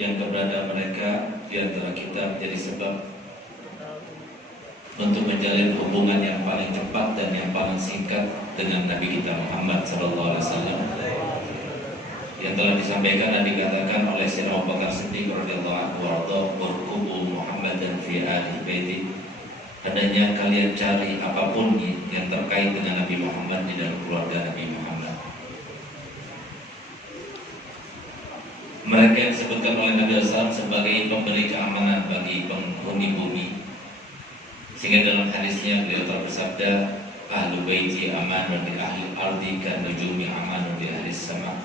yang keberadaan mereka di antara kita menjadi sebab untuk menjalin hubungan yang paling cepat dan yang paling singkat dengan Nabi kita Muhammad SAW, yang telah disampaikan dan dikatakan oleh Sayyidina Abu Bakar Siddiq radhiyallahu anhu, "Warqubu Muhammadan fi ahli baiti." Adanya kalian cari apapun yang terkait dengan Nabi Muhammad di dalam keluarga Nabi Muhammad. Mereka yang disebutkan oleh Nabi SAW sebagai pemberi keamanan bagi penghuni bumi, sehingga dalam hadisnya beliau telah bersabda, "Ahlu baiti amanun li ahli ardi kan nujumi amanun li ahli sama.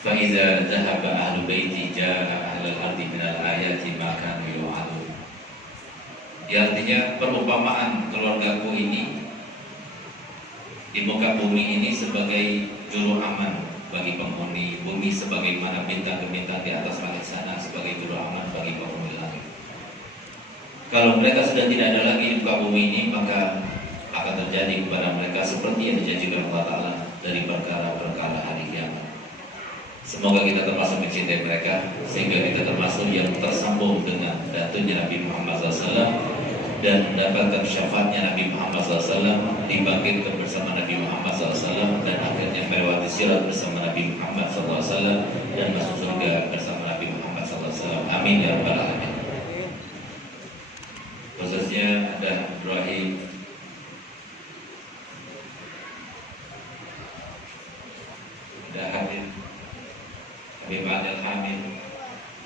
Fa idza dhahaba ahlu baiti jaa ahlul ardi minal ayati ma kanu yu'adun." Artinya perumpamaan keluargaku ini di muka bumi ini sebagai juru aman bagi penghuni bumi, sebagaimana bintang-bintang di atas langit sana sebagai juru aman bagi penghuni langit. Kalau mereka sudah tidak ada lagi di muka bumi ini, maka akan terjadi kepada mereka seperti yang dijanjikan Allah Ta'ala dari perkara-perkara hari kiamat. Semoga kita termasuk mencintai mereka, sehingga kita termasuk yang tersambung dengan datunya Nabi Muhammad SAW dan mendapatkan syafaatnya Nabi Muhammad SAW, dibangkitkan bersama Nabi Muhammad SAW, dan akhirnya melewati sirat bersama Nabi Muhammad SAW dan masuk surga bersama Nabi Muhammad SAW. Amin ya rabbal alamin. Khususnya ada Ibrahim, ada Habib Adil Hamid,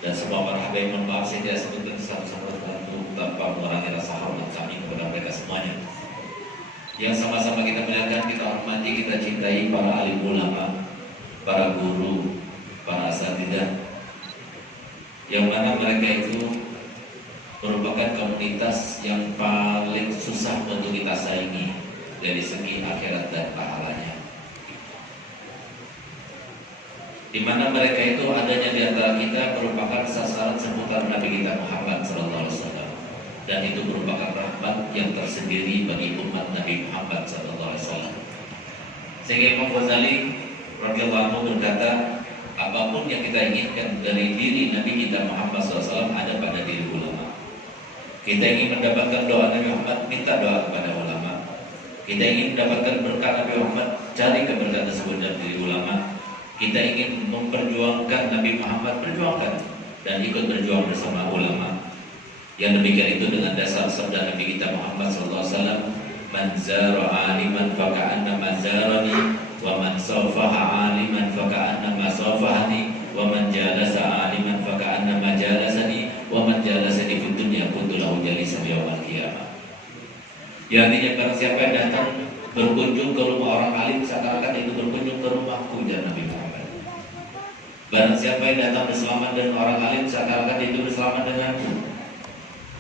dan semua para habaib. Mohon maaf saya tidak sebutkan satu-satu tanpa mengurangi rasa hormat kami kepada mereka semuanya. Yang sama-sama kita muliakan, kita hormati, kita cintai para alim ulama, para guru, para asatidzah, yang mana mereka itu merupakan komunitas yang paling susah untuk kita saingi dari segi akhirat dan pahalanya. Di mana mereka itu adanya di antara kita merupakan sasaran seputar Nabi kita Muhammad SAW, dan itu merupakan rahmat yang tersendiri bagi umat Nabi Muhammad SAW. Sehingga Imam Ghazali radhiyallahu anhu berkata, apapun yang kita inginkan dari diri Nabi kita Muhammad SAW ada pada diri ulama. Kita ingin mendapatkan doa Nabi Muhammad, minta doa kepada ulama. Kita ingin mendapatkan berkat Nabi Muhammad, cari keberkahan tersebut dari diri ulama. Kita ingin memperjuangkan Nabi Muhammad, perjuangkan dan ikut berjuang bersama ulama. Yang demikian itu dengan dasar sabda Nabi kita Muhammad SAW, "Man zara aliman faka'annama zarani, wa man safaha aliman faka'annama safahani, wa man jalasa aliman faka'annama jalasani, wa man jalasani fid dunya kuntu lahu jalisan yaumil qiyamah." Ya, artinya barang siapa yang datang berkunjung ke rumah orang alim, seakan-akan itu berkunjung ke rumahku, dan Nabi Muhammad. Barang siapa yang datang bersalaman dengan orang alim, seakan-akan itu bersalaman denganku.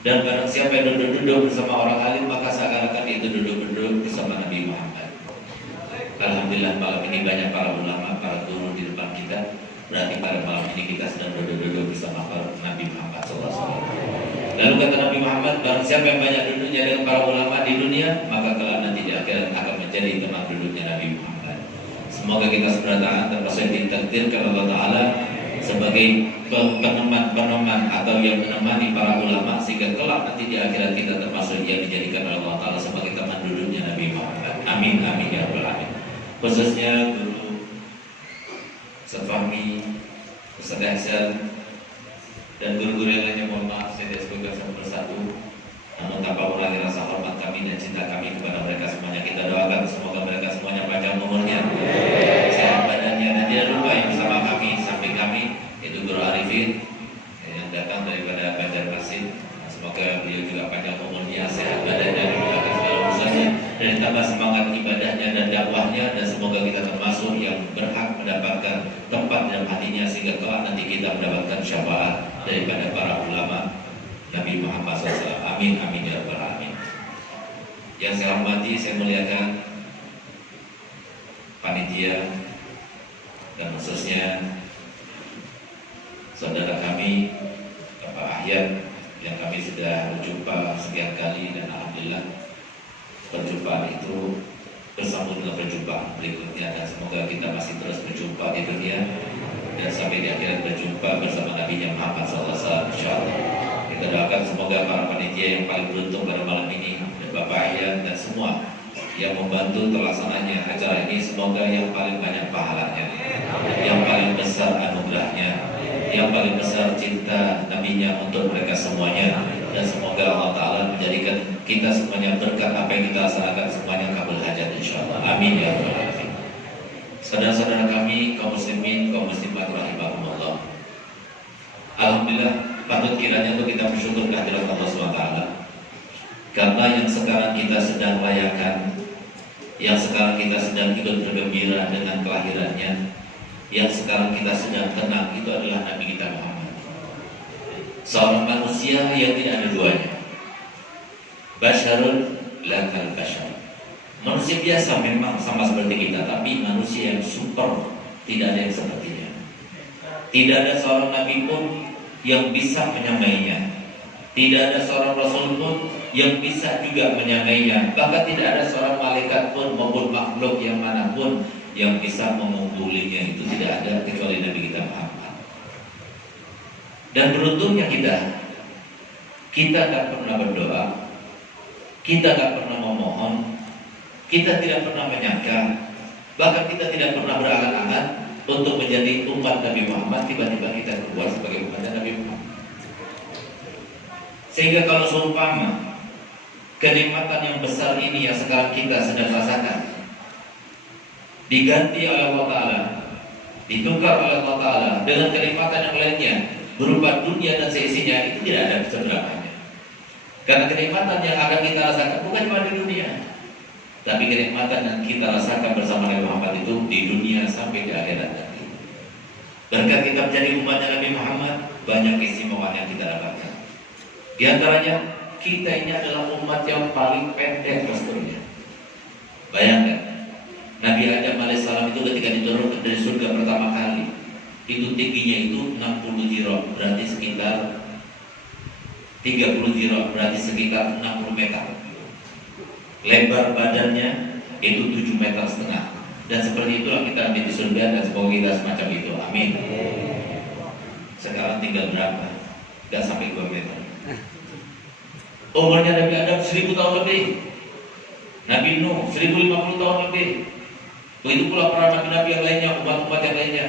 Dan barang siapa yang duduk-duduk bersama orang alim, maka seakan-akan itu duduk-duduk bersama Nabi Muhammad. Alhamdulillah malam ini banyak para ulama, para guru di depan kita. Berarti pada malam ini kita sedang duduk-duduk bersama Nabi Muhammad SAW. Lalu kata Nabi Muhammad, barang siapa yang banyak duduknya dengan para ulama di dunia, maka kelak nanti di akhirat akan menjadi teman duduknya Nabi Muhammad. Semoga kita sebenarnya termasuk ditakdirkan Allah Ta'ala sebagai peneman atau yang menemani para ulama, sehingga kelak nanti di akhirat kita termasuk yang dijadikan oleh Allah Ta'ala sebagai teman duduknya Nabi Muhammad. Amin, amin ya rabbal alamin. Khususnya guru Ustaz Fahmi, Ustaz Ihsan, dan guru-guru yang lainnya, mohon maaf saya tidak sebutkan satu persatu, namun tanpa mengurangi rasa hormat kami dan cinta kami kepada mereka semuanya. Kita doakan semoga mereka semuanya panjang umurnya, sehat badannya, dan tidak lupa yang bersama kami, samping kami itu Guru Arifin yang datang daripada Banjarmasin. Semoga beliau juga panjang umurnya, sehat badannya, dimudahkan segala urusannya, dan ditambah semangat ibadahnya dan dakwahnya, dan semoga kita termasuk yang berhak mendapatkan tempat dalam hatinya, sehingga kelak nanti kita mendapatkan syafaat daripada para ulama Nabi Muhammad SAW. Amin, amin ya rabbal alamin. Yang saya hormati, saya muliakan panitia dan khususnya saudara kami Bapak Ahyad yang kami sudah berjumpa sekian kali, dan alhamdulillah perjumpaan itu bersambung dengan perjumpaan berikutnya, dan semoga kita masih terus berjumpa di dunia dan sampai di akhirat berjumpa bersama Nabi Muhammad SAW. Insyaallah. Kita doakan semoga para panitia yang paling beruntung pada malam ini, dan Bapak Ian dan semua yang membantu terlaksananya acara ini, semoga yang paling banyak pahalanya, yang paling besar anugerahnya, yang paling besar cinta Nabi-Nya untuk mereka semuanya, dan semoga Allah Ta'ala menjadikan kita semuanya berkat apa yang kita laksanakan semuanya kabul hajat insyaallah. Amin ya rabbal alamin. Saudara-saudara kami, kaum muslimin, kaum muslimat rahimakumullah. Alhamdulillah, patut kiranya untuk kita bersyukur kehadirat Allah SWT, karena yang sekarang kita sedang rayakan, yang sekarang kita sedang ikut bergembira dengan kelahirannya, yang sekarang kita sedang tenang, itu adalah Nabi kita Muhammad, seorang manusia yang tidak ada duanya. Basyarun la kal basyar, manusia biasa memang sama seperti kita, tapi manusia yang super, tidak ada yang sepertinya. Tidak ada seorang nabi pun yang bisa menyamainya, tidak ada seorang rasul pun yang bisa juga menyamainya, bahkan tidak ada seorang malaikat pun maupun makhluk yang manapun yang bisa memungkulinya. Itu tidak ada kecuali Nabi kita Muhammad. Dan beruntungnya kita tak pernah berdoa, kita tak pernah memohon, kita tidak pernah menyangka, bahkan kita tidak pernah berangan-angan untuk menjadi umat Nabi Muhammad. Tiba-tiba kita keluar sebagai umat Nabi Muhammad. Sehingga kalau seumpama kenikmatan yang besar ini yang sekarang kita sedang rasakan diganti oleh Allah Ta'ala, ditukar oleh Allah Ta'ala dengan kenikmatan yang lainnya berupa dunia dan seisinya, itu tidak ada seberapanya. Karena kenikmatan yang akan kita rasakan bukan cuma di dunia, tapi kenikmatan yang kita rasakan bersama Nabi Muhammad itu di dunia sampai di akhirat nanti. Berkat kita menjadi umatnya Nabi Muhammad, banyak keistimewaan yang kita dapatkan. Di antaranya, kita ini adalah umat yang paling pendek posturnya. Bayangkan, Nabi Adam alaihissalam itu ketika diturunkan dari surga pertama kali, itu tingginya itu 60 ziro, berarti sekitar 30 ziro, berarti sekitar 60 meter. Lebar badannya itu 7,5 meter. Dan seperti itulah kita nanti di surga, dan semoga kita semacam itu. Amin. Sekarang tinggal berapa? Gak sampai 2 meter. Umurnya Nabi Adam 1000 tahun lebih, Nabi Nuh 1050 tahun lebih. Begitu pula para nabi-nabi yang lainnya, umat-umat yang lainnya.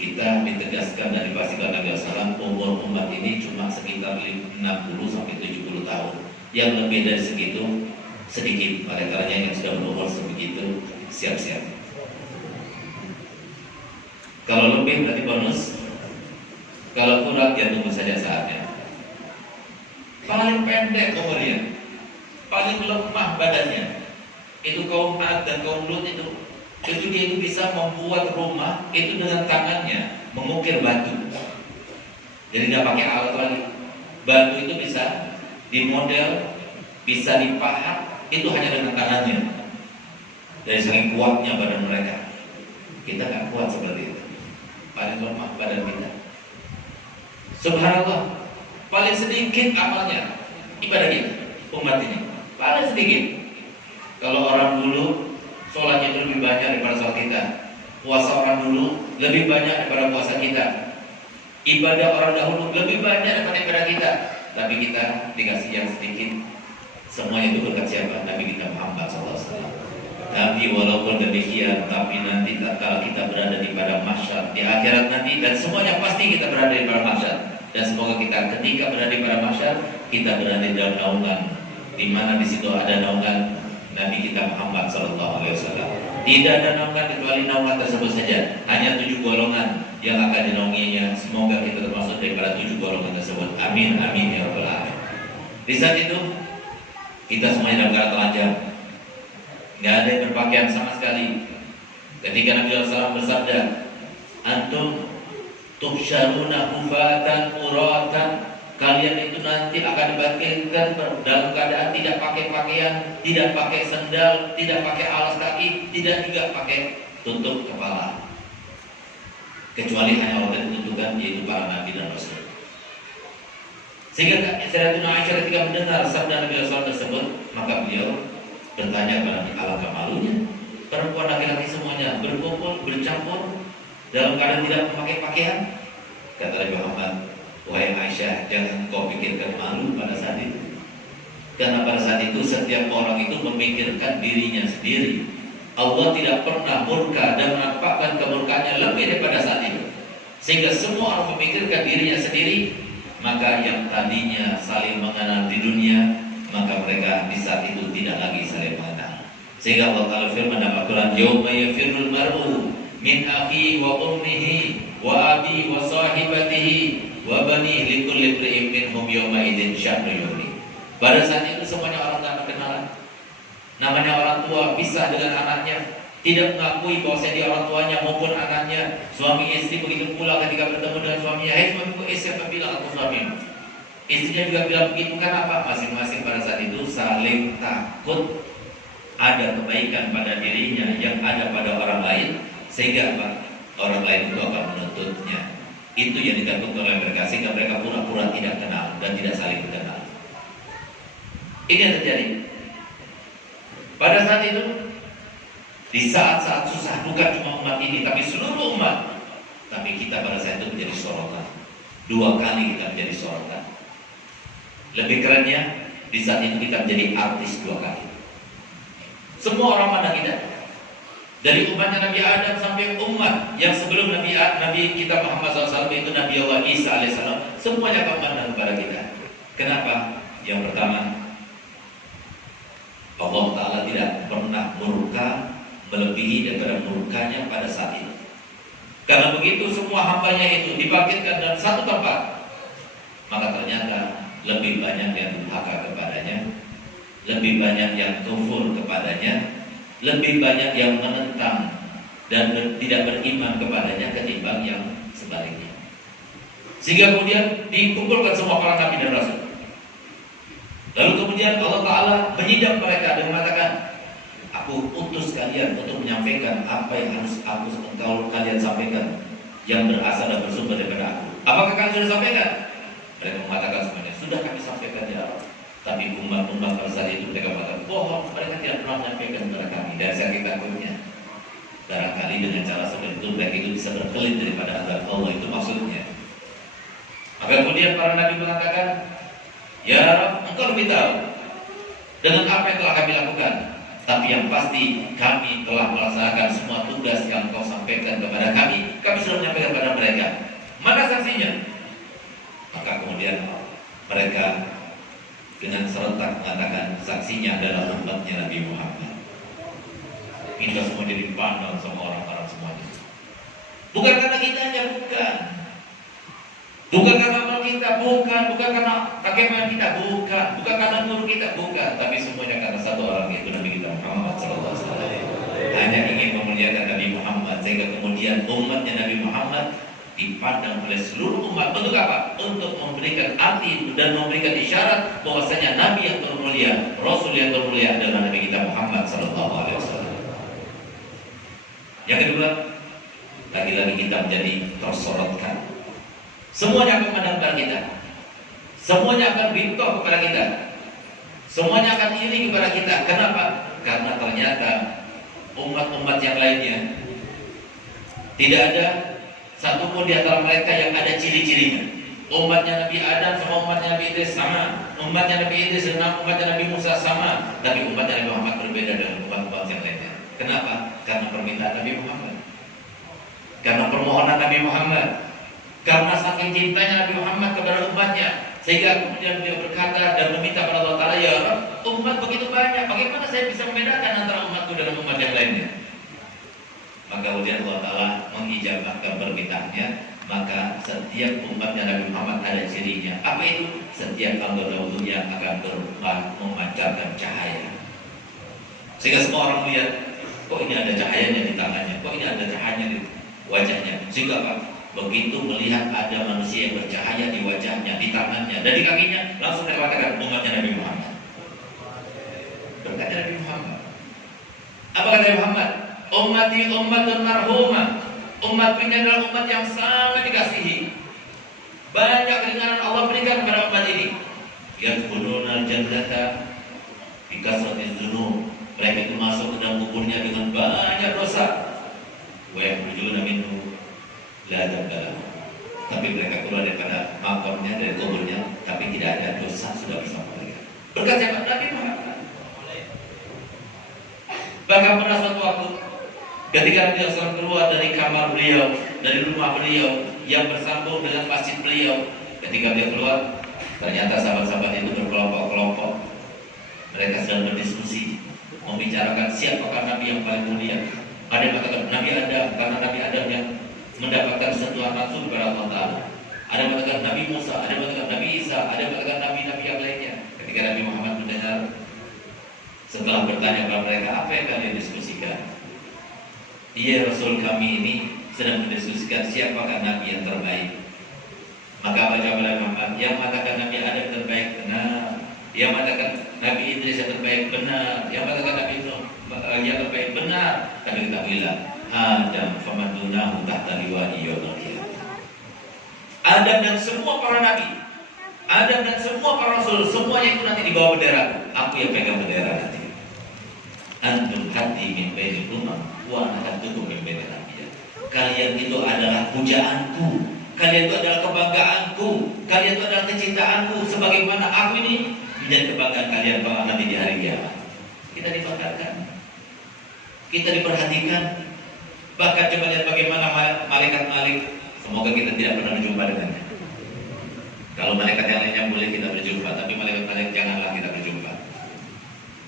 Kita ditegaskan dari pastikan Nabi SAW, umur umat ini cuma sekitar 60 sampai 70 tahun. Yang lebih dari segitu sedikit. Oleh karenanya yang sudah berumur sebegitu, siap-siap. Kalau lebih berarti bonus, kalau kurang ya tunggu saja saatnya. Paling pendek umurnya, paling lemah badannya, itu kaum Ad dan kaum Lut itu dia itu bisa membuat rumah itu dengan tangannya, mengukir batu. Jadi tidak pakai alat lagi. Batu itu bisa dimodel, bisa dipahat, itu hanya dengan tangannya. Dari saking kuatnya badan mereka. Kita nggak kuat seperti itu. Paling lemah badan kita. Subhanallah. Paling sedikit amalnya ibadah kita, umat ini paling sedikit. Kalau orang dulu sholatnya itu lebih banyak daripada sholat kita, puasa orang dulu lebih banyak daripada puasa kita, ibadah orang dahulu lebih banyak daripada ibadah kita. Tapi kita dikasih yang sedikit. Semuanya itu berkat siapa? Nabi kita Muhammad SAW. Tapi walaupun demikian, tapi nanti kalau kita berada di padang mahsyar di akhirat nanti, dan semuanya pasti kita berada di padang mahsyar. Dan semoga kita ketika berada di padang mahsyar, kita berada di dalam naungan, di mana di situ ada naungan Nabi kita Muhammad SAW. Tidak ada naungan kecuali naungan tersebut saja. Hanya 7 golongan yang akan dinaunginya. Semoga kita termasuk daripada 7 golongan tersebut. Amin, amin ya rabbal alamin. Di saat itu kita semuanya dalam keadaan telanjang, nggak ada yang berpakaian sama sekali. Ketika Nabi SAW bersabda, antum tuhsyaruna hufatan uratan, kalian itu nanti akan dibangkitkan dalam keadaan tidak pakai pakaian, tidak pakai sendal, tidak pakai alas kaki, tidak juga pakai tutup kepala, kecuali hanya orang yang ditentukan, yaitu para nabi dan rasul. Sehingga Sayyidatuna Aisyah ketika mendengar sabda Nabi SAW tersebut, maka beliau bertanya kepada Nabi, alangkah malunya perempuan laki-laki semuanya berkumpul, bercampur dalam keadaan tidak memakai pakaian? Kata Nabi Muhammad, wahai Aisyah, jangan kau pikirkan malu pada saat itu. Karena pada saat itu setiap orang itu memikirkan dirinya sendiri. Allah tidak pernah murka dan menampakkan kemurkaannya lebih daripada saat itu. Sehingga semua orang memikirkan dirinya sendiri. Maka yang tadinya saling mengenal di dunia, maka mereka di saat itu tidak lagi saling mengenal. Sehingga Allah Ta'ala firman dalam Al-Quran, Yawma yafirul mar'u min akhi wa ummihi wa abi wa sahibatihi wa bani likulli imri'in minhum yawma idzin sya'nu yughni. Pada saat itu semuanya orang tak berkenalan. Namanya orang tua pisah dengan anaknya, tidak mengakui bahwa dia orang tuanya maupun anaknya. Suami istri begitu pula ketika bertemu dengan suaminya, "Hai suamiku, siapa bilang aku suamimu?" Istrinya juga bilang begitu. Kenapa? Masing-masing pada saat itu saling takut ada kebaikan pada dirinya yang ada pada orang lain, sehingga apa? Orang lain itu akan menuntutnya. Itu yang ditakuti oleh mereka, sehingga mereka pura-pura tidak kenal dan tidak saling mengenal. Ini yang terjadi. Pada saat itu, di saat-saat susah, bukan cuma umat ini, tapi seluruh umat. Tapi kita pada saat itu menjadi sorotan. 2 kali kita menjadi sorotan. Lebih kerennya, di saat itu kita menjadi artis 2 kali. Semua orang pandang kita. Dari umatnya Nabi Adam sampai umat yang sebelum Nabi kita Muhammad SAW, itu Nabi Allah Isa alaihissalam, semuanya akan pandang kepada kita. Kenapa? Yang pertama, Allah Ta'ala tidak pernah murka melebihi daripada murkanya pada saat itu. Karena begitu semua hambanya itu dibangkitkan dalam satu tempat, maka ternyata lebih banyak yang durhaka kepadanya, lebih banyak yang kufur kepadanya, lebih banyak yang menentang dan tidak beriman kepadanya ketimbang yang sebaliknya. Sehingga kemudian dikumpulkan semua para nabi dan rasul. Lalu kemudian Allah Ta'ala menyidap mereka dan mengatakan, aku utus kalian untuk menyampaikan apa yang harus kalian sampaikan, yang berasal dan bersumber daripada aku. Apakah kalian sudah sampaikan? Mereka mengatakan semuanya, sudah kami sampaikan ya Allah. Tapi umat-umat pada saat itu mereka mengatakan, bohong, mereka tidak pernah menyampaikan kepada kami. Dari saking takutnya, barangkali dengan cara seperti itu mereka itu bisa berkelit daripada azab Allah, itu maksudnya. Maka kemudian para nabi mengatakan, ya Rabb, engkau lebih tahu dengan apa yang telah kami lakukan. Tapi yang pasti kami telah melaksanakan semua tugas yang kau sampaikan kepada kami. Kami sudah menyampaikan kepada mereka. Mana saksinya? Maka kemudian mereka dengan serentak mengatakan saksinya adalah umatnya Nabi Muhammad. Kita semua jadi pandang sama orang-orang semuanya. Bukan karena kita hanya, bukan karena amal kita, bukan karena bagaimana kita, bukan karena nur kita, bukan, tapi semuanya karena satu orang, yaitu Nabi kita Muhammad SAW. Hanya ingin memuliakan Nabi Muhammad, sehingga kemudian umatnya Nabi Muhammad dipandang oleh seluruh umat. Untuk apa? Untuk memberikan arti dan memberikan isyarat bahwasanya Nabi yang termulia, Rasul yang termulia adalah Nabi kita Muhammad SAW. Yang kedua, lagi-lagi kita menjadi tersorotkan. Semuanya akan memandang kepada kita, semuanya akan rintoh kepada kita, semuanya akan iri kepada kita. Kenapa? Karena ternyata umat-umat yang lainnya tidak ada satupun di antara mereka yang ada ciri-cirinya. Umatnya Nabi Adam sama umatnya Nabi Idris sama, umatnya Nabi Idris dengan umatnya Nabi Musa sama, tapi umatnya Nabi Muhammad berbeda dengan umat-umat yang lainnya. Kenapa? Karena permintaan Nabi Muhammad, karena permohonan Nabi Muhammad, karena saking cintanya Nabi Muhammad kepada umatnya, sehingga kemudian beliau berkata dan meminta kepada Allah Ta'ala, ya Rabb, umat begitu banyak, bagaimana saya bisa membedakan antara umatku dan umat yang lainnya? Maka kemudian Allah Ta'ala mengijabahkan permintaannya. Maka setiap umatnya Nabi Muhammad ada cirinya. Apa itu? Setiap anggota tubuhnya akan memancarkan cahaya, sehingga semua orang melihat, kok ini ada cahayanya di tangannya, kok ini ada cahayanya di wajahnya. Sehingga apa? Begitu melihat ada manusia yang bercahaya di wajahnya, di tangannya, dan di kakinya, langsung mereka katakan umatnya Nabi Muhammad. Berkata Nabi Muhammad, apa kata Nabi Muhammad? Ummati ummatun marhumah. Umat ini adalah umat yang sangat dikasihi. Banyak keringanan Allah berikan kepada umat ini. Yadkhuluna al-jannata bi kasratil dzunub. Mereka itu masuk ke dalam kuburnya dengan banyak dosa. Wa yakhrujuna minhu rumahnya, dari kuburnya, tapi tidak ada dosa, sudah bersama mereka. Berkat siapa? Nabi Muhammad. Bahkan pada suatu waktu ketika Nabi SAW keluar dari kamar beliau, dari rumah beliau yang bersambung dengan masjid beliau, ketika dia keluar, ternyata sahabat-sahabat itu berkelompok-kelompok. Mereka sedang berdiskusi, membicarakan siapakah Nabi yang paling mulia. Ada yang mengatakan Nabi Adam, karena Nabi Adam yang mendapatkan sentuhan langsung kepada Allah Ta'ala. Ada yang mengatakan Nabi Musa, ada yang mengatakan Nabi Isa, ada yang mengatakan Nabi-Nabi yang lainnya. Ketika Nabi Muhammad mendengar, setelah bertanya kepada mereka, apa yang kalian diskusikan? Iya, Rasul, kami ini sedang mendiskusikan siapakah Nabi yang terbaik. Maka apa jawaban Muhammad? Yang mengatakan Nabi Adam terbaik, benar. Yang mengatakan Nabi Idris yang terbaik, benar. Yang mengatakan Nabi Nuh yang terbaik, benar. Tapi kita bilang Adam famadunahu tahta liwa'i yaumil qiyamah. Adam dan semua para nabi, Adam dan semua para rasul, semuanya itu nanti di bawah bendera. Aku yang pegang bendera nanti. Antum hati min bainil umam wa ana hatukum min bainil anbiya. Kalian itu adalah pujaanku, kalian itu adalah kebanggaanku, kalian itu adalah kecintaanku, sebagaimana aku ini menjadi kebanggaan kalian pada nanti di hari kiamat. Kita dibanggakan, kita diperhatikan. Bahkan coba lihat bagaimana malaikat-malaikat. Semoga kita tidak pernah berjumpa dengannya. Kalau malaikat yang lainnya boleh kita berjumpa, tapi malaikat-malaikat janganlah kita berjumpa.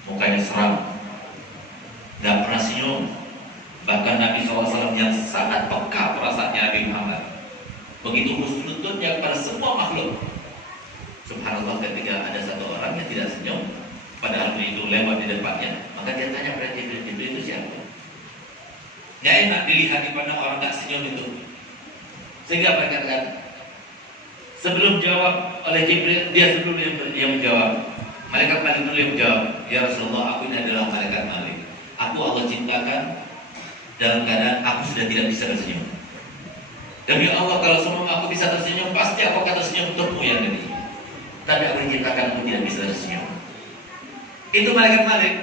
Mukanya seram, gak pernah senyum. Bahkan Nabi SAW yang sangat peka perasaannya Nabi Muhammad, begitu husnudnya kepada semua makhluk. Subhanallah, ketika ada satu orang yang tidak senyum, padahal itu lewat di depannya, maka dia tanya pada Jibril, Jibril itu siapa? Gak enak dilihat di mana orang gak senyum itu. Sehingga mereka katakan, sebelum jawab oleh Jibril, dia sebelum dia menjawab. Malaikat Malik dulu yang menjawab, ya Rasulullah, aku ini adalah malaikat Malik. Aku Allah ciptakan dalam keadaan aku sudah tidak bisa tersenyum. Demi Allah, kalau semua aku bisa tersenyum, pasti aku akan tersenyum untukmu yang ini. Tapi aku diciptakan aku tidak bisa tersenyum. Itu malaikat Malik.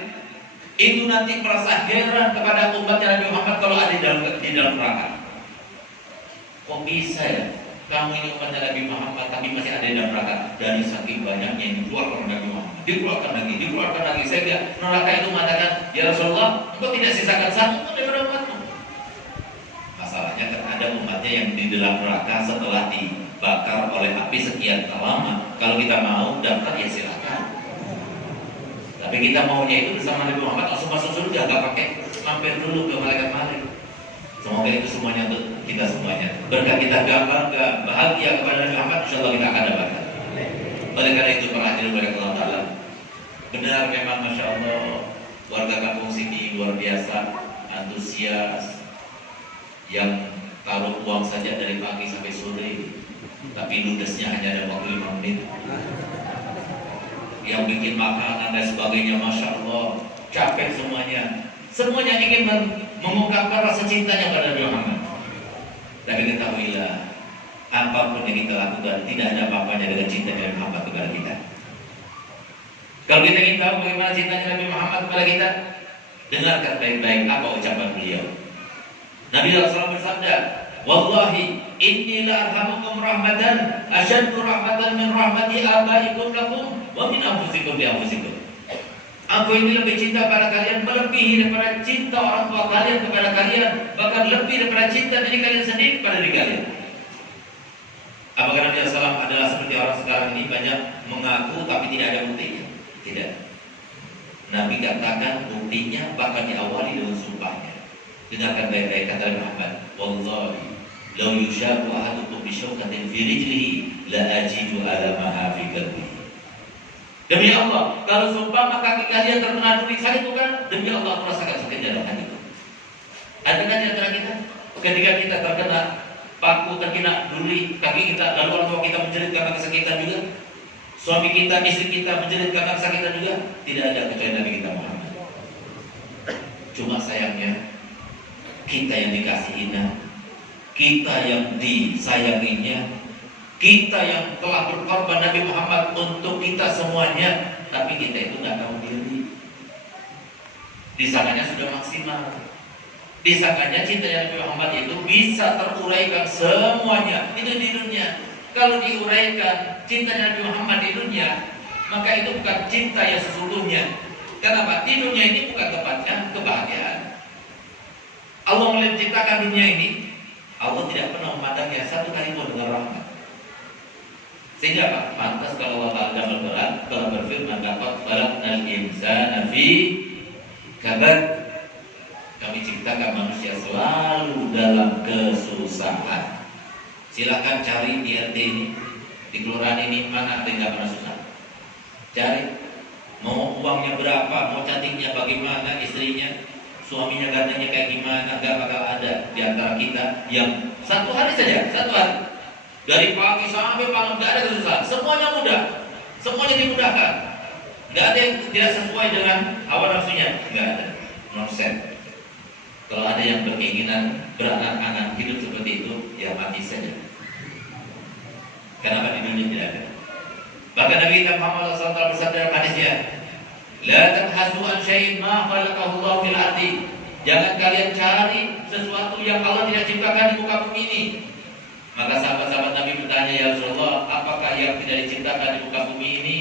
Itu nanti merasa heran kepada umat Nabi Muhammad kalau ada di dalam neraka. Kok bisa ya? Kamu ini umat Nabi Muhammad tapi masih ada di dalam neraka. Dari saking banyaknya yang dikeluarkan Nabi Muhammad, dikeluarkan lagi. Saya lihat neraka itu mengatakan, ya Rasulullah, engkau tidak sisakan satu pun daripada umatmu. Masalahnya kan ada umatnya yang di dalam neraka setelah dibakar oleh api sekian lama. Kalau kita mau daftar ya silakan. Tapi kita maunya itu bersama Nabi Muhammad langsung masuk surga, gak pakai mampir dulu ke malaikat Malik. Semoga itu semuanya untuk kita semuanya. Berkat kita gambar bahagia kepada Nabi Muhammad, insya Allah kita akan dapatkan. Oleh karena itu para hadirin dari Allah Ta'ala, benar memang Masya Allah warga kampung sini luar biasa antusias, yang taruh uang saja dari pagi sampai sore, tapi ludesnya hanya ada waktu 5 menit. Yang bikin makanan dan sebagainya, Masya Allah, capek semuanya. Semuanya ingin mengungkapkan rasa cintanya pada Nabi Muhammad. Tapi ketahuilah, apapun yang kita lakukan tidak ada apa-apanya dengan cinta Nabi Muhammad kepada kita. Kalau kita ingin tahu bagaimana cintanya Nabi Muhammad kepada kita, dengarkan baik-baik apa ucapan beliau. Nabi SAW bersabda, wallahi inni la arhamukum rahmatan asyaddu rahmatan min rahmati abaikum lakum wa min anfusikum bi anfusikum. Aku ini lebih cinta pada kalian melebihi daripada cinta orang tua kalian kepada kalian, bahkan lebih daripada cinta diri kalian sendiri kepada diri kalian. Apakah Nabi SAW adalah seperti orang sekarang ini banyak mengaku tapi tidak ada buktinya? Tidak. Nabi katakan buktinya bahkan diawali dengan sumpahnya. Dengarkan baik-baik kata Muhammad, wallahi law yushaku ahadukum bi syaukatin fi rijlihi la ajidu alamaha fi qalbi. Demi Allah, kalau sumpah kaki kalian terkena duri saya itu kan, demi Allah aku rasakan sakitnya dalam hatiku. Adakah di antara kita ketika kita terkena paku, terkena duri kaki kita, lalu orang tua kita menjerit karena kesakitan juga, suami kita, istri kita menjerit karena kesakitan juga? Tidak ada kecuali Nabi kita Muhammad. Cuma sayangnya kita yang dikasihinya, kita yang disayanginya, kita yang telah berkorban Nabi Muhammad untuk kita semuanya, tapi kita itu nggak tahu diri. Disangkanya sudah maksimal, disangkanya cinta Nabi Muhammad itu bisa teruraikan semuanya itu di dunia. Kalau diuraikan cinta Nabi Muhammad di dunia, maka itu bukan cinta yang sesungguhnya. Kenapa? Di dunia ini bukan tempatnya kebahagiaan. Allah menciptakan dunia ini, Allah tidak pernah memandangnya satu kali pun dengan rahmat. Sehingga apa? Pantas kalau Allah Ta'ala berberat, kalau berfirman, laqad khalaqnal insana fi kabad. Kami ciptakan manusia selalu dalam kesusahan. Silakan cari di RT ini, di kelurahan ini, mana ada yang gak pernah susah. Cari. Mau uangnya berapa, mau cantiknya bagaimana, istrinya, suaminya gantengnya kayak gimana, gak bakal ada di antara kita yang satu hari saja, satu hari, dari pagi sampai malam gak ada kesusahan. Semuanya mudah, semuanya dimudahkan. Gak ada yang tidak sesuai dengan hawa nafsunya, gak ada. Nonsen. Kalau ada yang berkeinginan beranak-anak hidup seperti itu, ya mati saja. Kenapa di dunia tidak ada? Bahkan Nabi kita Muhammad SAW bersabda dalam hadisnya, la tabhasu an syai'in ma khalaqahu Allah fil ardi. Jangan kalian cari sesuatu yang Allah tidak ciptakan di muka bumi ini. Maka sahabat-sahabat Nabi bertanya, ya Rasulullah, apakah yang tidak diciptakan di muka bumi ini?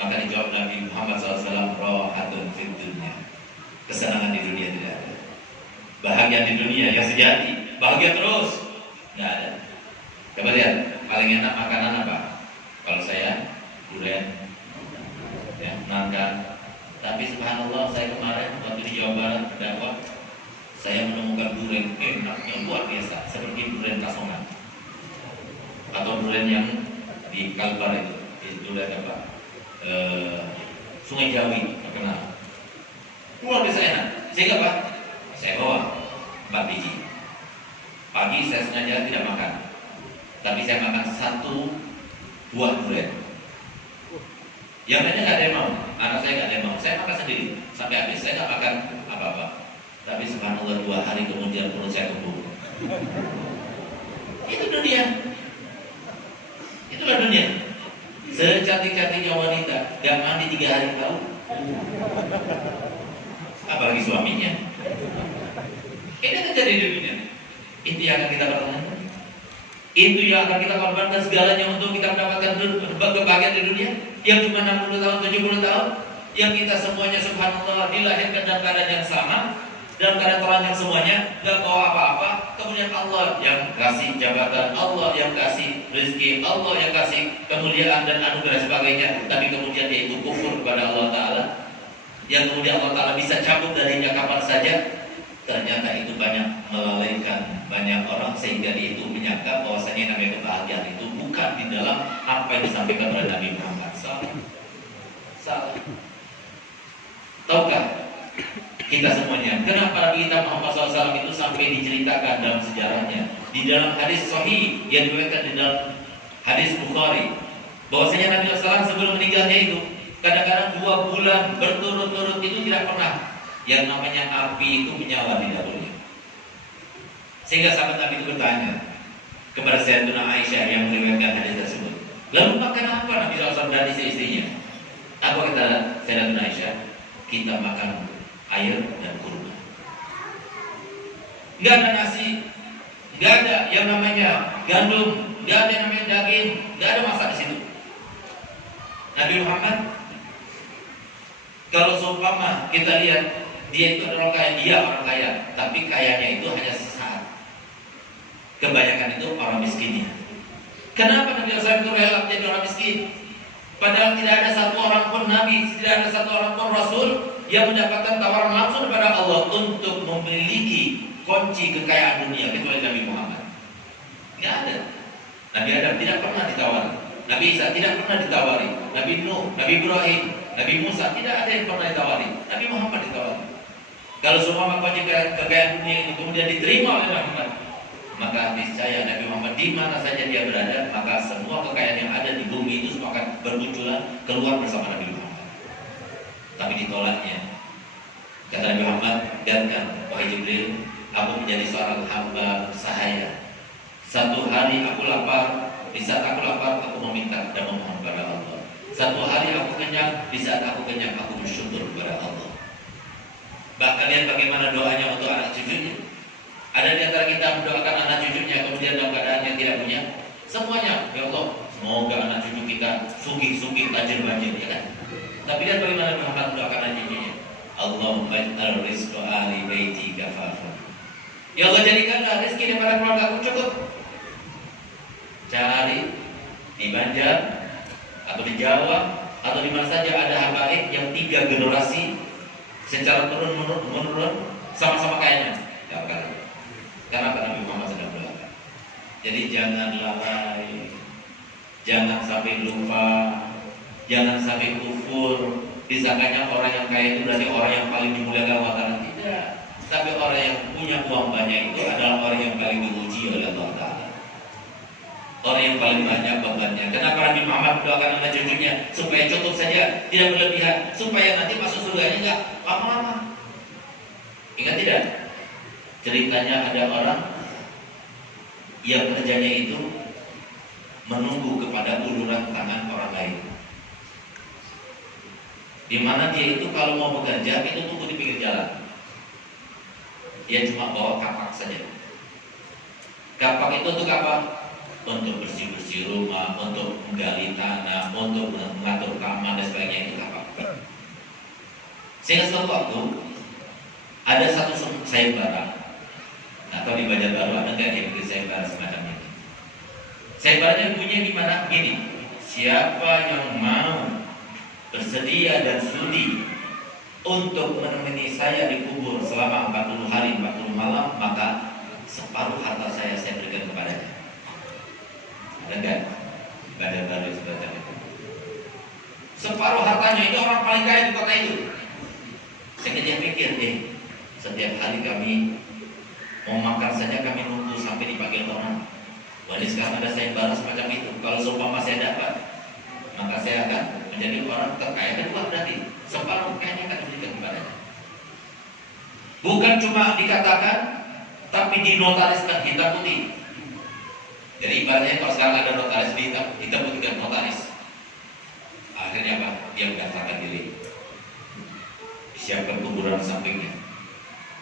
Maka dijawab Nabi Muhammad SAW, rahatun fid dunya. Kesenangan di dunia tidak ada. Bahagia di dunia yang sejati, bahagia terus, nggak ada. Coba lihat, paling enak makanan apa? Kalau saya durian, ya, nangka. Tapi subhanallah, saya kemarin waktu di Jawa Barat berdakwah, saya menemukan durian enaknya luar biasa, seperti durian Kasongan atau durian yang di Kalbar itu durian apa? Sungai Jawi terkenal, luar biasa enak. Sehingga apa? Saya bawa 4 biji. Pagi saya sengaja tidak makan, tapi saya makan 1 buah durian. Yang lainnya nggak ada yang mau, anak saya nggak ada yang mau. Saya makan sendiri sampai habis. Saya nggak makan apa-apa. Tapi subhanallah 2 hari kemudian perut saya tumbuh. Itu dunia. Itulah dunia. Secantik-cantiknya wanita, gak mandi 3 hari tahu. Apalagi suaminya. Ini terjadi di dunia. Itu yang akan kita pertahankan. Itu yang akan kita korbankan segalanya untuk kita mendapatkan kebahagiaan di dunia. Yang cuma 60 tahun, 70 tahun. Yang kita semuanya subhanallah dilahirkan dalam keadaan yang sama, dalam keadaan telanjang semuanya, gak bawa apa-apa. Kemudian Allah yang kasih jabatan, Allah yang kasih rezeki, Allah yang kasih kemuliaan dan anugerah sebagainya. Tapi kemudian dia itu kufur kepada Allah Ta'ala, yang kemudian Allah Ta'ala bisa cabut darinya kapan saja. Ternyata itu banyak melalaikan banyak orang, sehingga dia itu menyangka bahwasanya namanya kebahagiaan itu bukan di dalam apa yang disampaikan oleh Nabi Muhammad. Salah. Tahukah kita semuanya kenapa Nabi kita Muhammad SAW itu sampai diceritakan dalam sejarahnya, di dalam hadis sahih yang diriwayatkan di dalam hadis Bukhari, bahwasanya Nabi SAW sebelum meninggalnya itu kadang-kadang 2 bulan berturut-turut itu tidak pernah yang namanya api itu menyala di dapurnya. Sehingga sahabat Nabi itu bertanya kepada Sayyidatuna Aisyah yang meriwayatkan hadis tersebut, lalu makan apa Nabi SAW dan istri-istrinya? Apa kata Sayyidatuna Aisyah? Kita makan air dan kurma. Gak ada nasi, gak ada yang namanya gandum, gak ada yang namanya daging, gak ada masak di situ. Nabi Muhammad, kalau seumpama kita lihat dia itu adalah kaya, dia orang kaya, tapi kayanya itu hanya sesaat. Kebanyakan itu orang miskinnya. Kenapa Nabi SAW itu rela menjadi orang miskin? Padahal tidak ada satu orang pun Nabi, tidak ada satu orang pun Rasul yang mendapatkan tawaran langsung kepada Allah untuk memiliki kunci kekayaan dunia kecuali Nabi Muhammad. Tidak ada. Nabi Adam tidak pernah ditawari, Nabi Isa tidak pernah ditawari, Nabi Nuh, Nabi Ibrahim, Nabi Musa tidak ada yang pernah ditawari, Nabi Muhammad ditawari. Kalau semua kunci kekayaan dunia ini kemudian diterima oleh Muhammad, maka niscaya Nabi Muhammad di mana saja dia berada, maka semua kekayaan yang ada di bumi itu semua akan bermunculan keluar bersama Nabi Muhammad. Tapi ditolaknya. Kata Nabi Muhammad, biarkan wahai Jibril, aku menjadi seorang hamba sahaya. Satu hari aku lapar, di saat aku lapar aku meminta dan memohon kepada Allah. Satu hari aku kenyang, di saat aku kenyang aku bersyukur kepada Allah. Bahkan lihat bagaimana doanya untuk anak cucunya. Ada di antara kita mendoakan anak cucunya kemudian dalam keadaan yang tidak punya. semuanya. Ya Allah, semoga anak cucu kita sugih-sugih, tajir banjir, ya kan? Tapi lihat bagaimana Muhammad doakan anak cucunya. Allahumma ij'al rizqa ahli baiti kafafan. Ya Allah, jadikanlah rezeki daripada keluarga aku cukup. Cari di Banjar atau di Jawa atau di mana saja ada habaib yang 3 generasi secara turun-menurun sama-sama kayanya. Karena Nabi Muhammad sedang berdoa. Jadi jangan lalai, jangan sampai lupa, jangan sampai kufur. Disangkanya orang yang kaya itu berarti orang yang paling dimuliakan Allah Ta'ala. Tidak. Tapi orang yang punya uang banyak itu adalah orang yang paling diuji oleh Allah Ta'ala. Orang yang paling banyak bebannya. Kenapa Nabi Muhammad doakan anak cucunya supaya cukup saja, tidak berlebihan, supaya nanti masuk surganya enggak lama-lama. Ingat tidak? Ceritanya ada orang yang kerjanya itu menunggu kepada uluran tangan orang lain. Di mana dia itu kalau mau bekerja itu tunggu di pinggir jalan. Dia cuma bawa kapak saja. Kapak itu untuk apa? Untuk bersih-bersih rumah, untuk menggali tanah, untuk mengatur kamar dan sebagainya, itu kapak. Sehingga suatu waktu ada satu sayembara. Atau di Banjarbaru ada nggak yang beri sayembara semacam ini? Sayembaranya bunyinya gimana? Begini, siapa yang mau bersedia dan sudi untuk menemani saya di kubur selama 40 hari 40 malam, maka separuh harta saya berikan kepadanya. Ada nggak? Banjarbaru seperti itu. Separuh hartanya, itu orang paling kaya di kota itu. Saya pikir, setiap hari kami mau makan saja kami nunggu sampai dipanggil orang. Wah, ini sekarang ada sayembara semacam itu. Kalau seumpama saya dapat, maka saya akan menjadi orang terkaya kedua berarti. Separuh kayaknya akan diberikan kepadanya. Bukan cuma dikatakan, tapi dinotariskan hitam putih. Jadi ibaratnya kalau sekarang ada notaris hitam putih dan notaris. Akhirnya apa? Dia mendaftarkan diri. Siapkan kuburan sampingnya.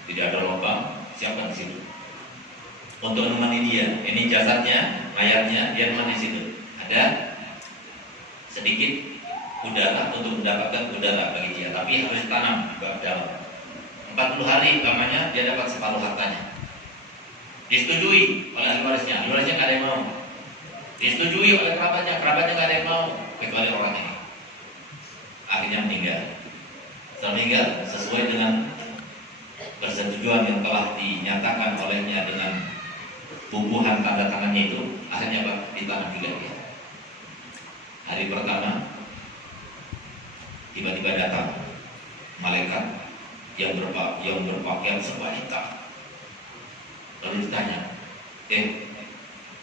Tidak ada lubang, siapkan di situ. Untuk menemani dia, ini jasadnya, mayatnya, dia menemani di situ. Ada sedikit udara untuk mendapatkan udara bagi dia, tapi harus ditanam di dalam. 40 hari lamanya dia dapat separuh hartanya. Disetujui oleh ahli warisnya nggak ada yang mau. Disetujui oleh kerabatnya nggak ada yang mau kecuali orang ini. Akhirnya meninggal. Setelah meninggal sesuai dengan persetujuan yang telah dinyatakan olehnya dengan bubuhan tanda tangannya itu, akhirnya apa? Ditanam juga dia. Hari pertama tiba-tiba datang malaikat yang berpakaian serba hitam. Lalu ditanya,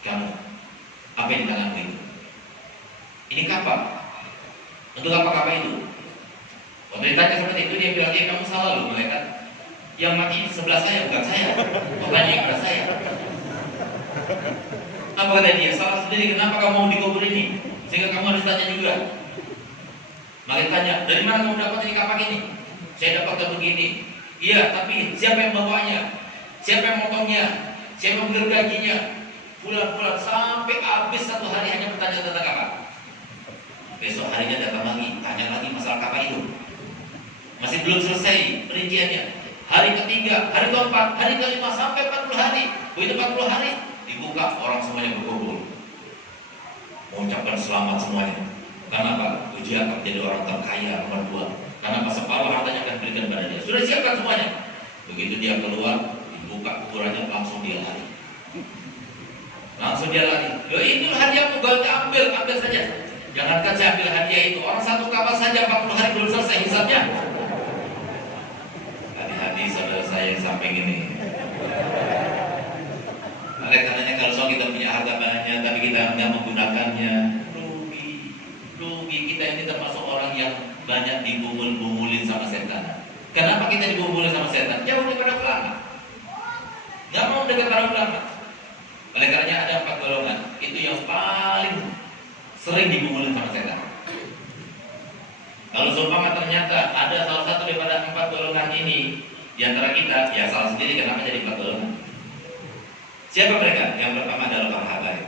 kamu apa yang di tanganmu itu? Ini kapak. Untuk apa kapak itu? Waktu ditanya seperti itu dia bilang, kamu salah loh malaikat. Yang mati di sebelah saya bukan saya. Bukannya kepada saya. Apa kata dia? Salah sendiri. Kenapa kamu mau dikubur ini? Sehingga kamu harus tanya juga. Malaikat tanya, dari mana kamu dapat ini kapak ini? Saya dapatkan begini. Iya, tapi siapa yang bawanya? Siapa yang motongnya? Siapa yang menggergajinya? Bulan-bulan sampai habis 1 hari hanya bertanya tentang kapak. Besok harinya datang lagi, tanya lagi masalah kapak itu. Masih belum selesai perinciannya. Hari ketiga, hari keempat, hari kelima sampai 40 hari. Begitu 40 hari dibuka, orang semuanya berkumpul. Mengucapkan selamat semuanya. Karena apa? Uji akan menjadi orang terkaya nomor 2. Karena apa? Separuh hartanya akan diberikan pada dia. Sudah siapkan semuanya. Begitu dia keluar, dibuka kuburannya, langsung dia lari. Langsung dia lari. Loh, itu hadiahmu, ambil saja. Jangankan saya ambil hadiah itu, orang satu kapal saja 40 hari belum selesai hisabnya. Hati-hati saudara saya yang sampai gini. Oleh karenanya kalau kita punya harta banyak tapi kita nggak menggunakannya, rugi. Kita ini termasuk orang yang banyak dibumulin sama setan. Kenapa kita dibumulin sama setan? Jauh daripada ulama. Nggak mau dekat para ulama. Oleh karenanya ada 4 golongan. Itu yang paling sering dibumulin sama setan. Kalau seumpama ternyata ada salah satu daripada 4 golongan ini di antara kita, ya salah sendiri kenapa jadi 4 golongan. Siapa mereka? Yang pertama adalah para habaib.